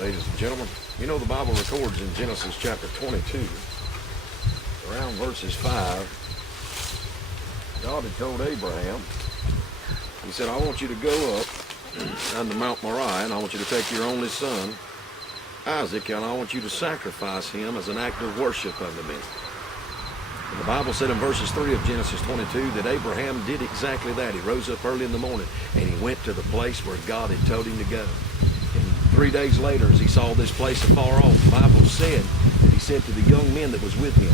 ladies and gentlemen. You know, the Bible records in Genesis chapter 22, around verses 5, God had told Abraham, he said, I want you to go up unto Mount Moriah, and I want you to take your only son, Isaac, and I want you to sacrifice him as an act of worship unto me. And the Bible said in verses 3 of Genesis 22 that Abraham did exactly that. He rose up early in the morning and he went to the place where God had told him to go. And 3 days later, as he saw this place afar off, the Bible said that he said to the young men that was with him,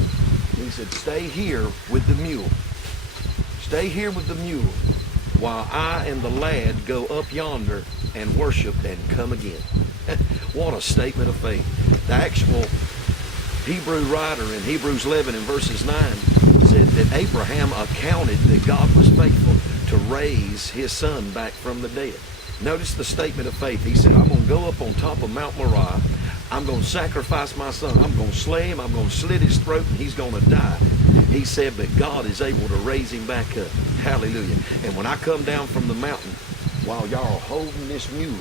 he said, stay here with the mule. Stay here with the mule while I and the lad go up yonder and worship and come again. What a statement of faith. The actual Hebrew writer in Hebrews 11 in verses 9 said that Abraham accounted that God was faithful to raise his son back from the dead. Notice the statement of faith. He said, I'm going to go up on top of Mount Moriah. I'm going to sacrifice my son. I'm going to slay him. I'm going to slit his throat and he's going to die. He said, but God is able to raise him back up. Hallelujah. And when I come down from the mountain while y'all are holding this mule,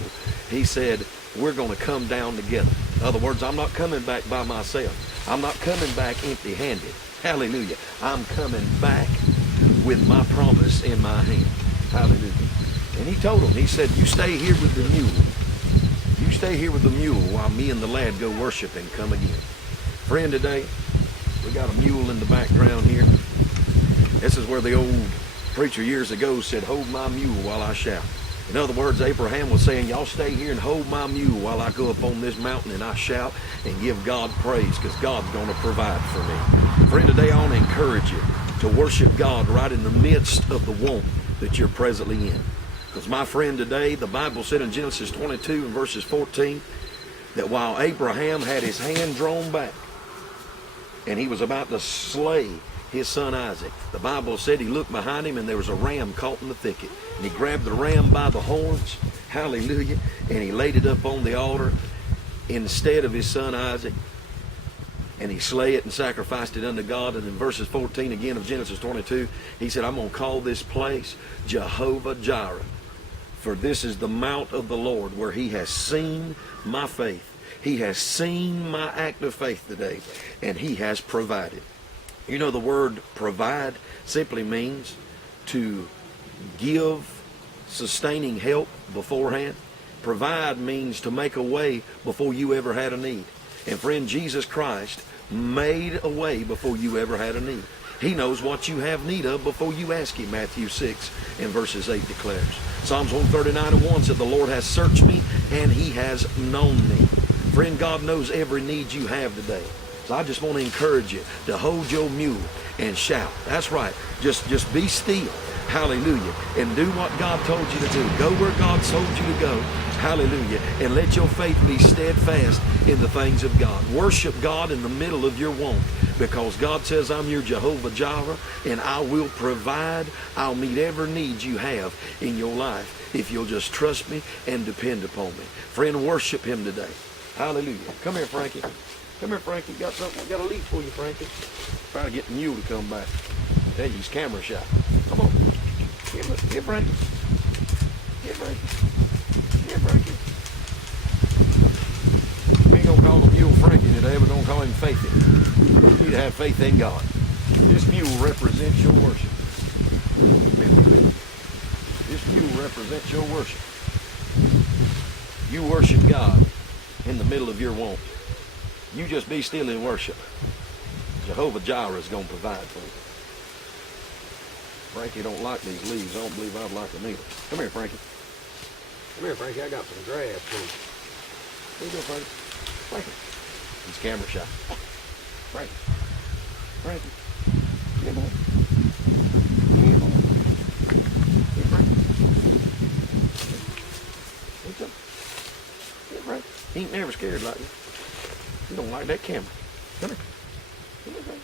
he said, we're going to come down together. In other words, I'm not coming back by myself. I'm not coming back empty-handed. Hallelujah. I'm coming back with my promise in my hand. Hallelujah. And he told him, he said, you stay here with the mule. You stay here with the mule while me and the lad go worship and come again. Friend, today, we got a mule in the background here. This is where the old preacher years ago said, hold my mule while I shout. In other words, Abraham was saying, y'all stay here and hold my mule while I go up on this mountain and I shout and give God praise because God's going to provide for me. Friend, today I want to encourage you to worship God right in the midst of the want that you're presently in. Because my friend, today, the Bible said in Genesis 22 and verses 14 that while Abraham had his hand drawn back and he was about to slay his son Isaac, the Bible said he looked behind him and there was a ram caught in the thicket. And he grabbed the ram by the horns, hallelujah, and he laid it up on the altar instead of his son Isaac. And he slay it and sacrificed it unto God. And in verses 14 again of Genesis 22, he said, I'm going to call this place Jehovah-jireh. For this is the mount of the Lord where he has seen my faith. He has seen my act of faith today. And he has provided. You know, the word provide simply means to give sustaining help beforehand. Provide means to make a way before you ever had a need. And friend, Jesus Christ made a way before you ever had a need. He knows what you have need of before you ask him, Matthew 6 and verses 8 declares. Psalms 139 and 1 said, the Lord has searched me and he has known me. Friend, God knows every need you have today. So I just want to encourage you to hold your mule and shout. That's right. Just be still. Hallelujah. And do what God told you to do. Go where God told you to go. Hallelujah. And let your faith be steadfast in the things of God. Worship God in the middle of your want. Because God says, I'm your Jehovah-jireh, and I will provide. I'll meet every need you have in your life if you'll just trust me and depend upon me. Friend, worship him today. Hallelujah. Come here, Frankie. Come here, Frankie. Got something? Got a leaf for you, Frankie. Try to get the mule to come back. Tell you, he's camera shy. Come on. Here, Frankie. Here, Frankie. Here, Frankie. We ain't gonna call the mule Frankie today. We're gonna call him Faithy. You need to have faith in God. This mule represents your worship. This mule represents your worship. You worship God in the middle of your want. You just be still in worship. Jehovah-jireh is going to provide for you. Frankie don't like these leaves. I don't believe I'd like them either. Come here, Frankie. Come here, Frankie. I got some grass for you. Here you go, Frankie. Frankie. He's camera shy. Frankie. Frankie. Here, boy. Here, boy. Here, Frankie. What's up? Here, Frankie. He ain't never scared like you. You don't like that camera. Come here. Come here, Frankie.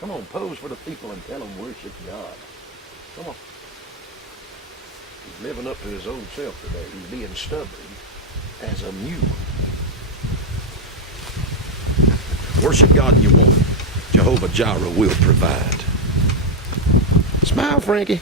Come on, pose for the people and tell them worship God. Come on. He's living up to his old self today. He's being stubborn as a mule. Worship God in your want. Jehovah-jireh will provide. Smile, Frankie.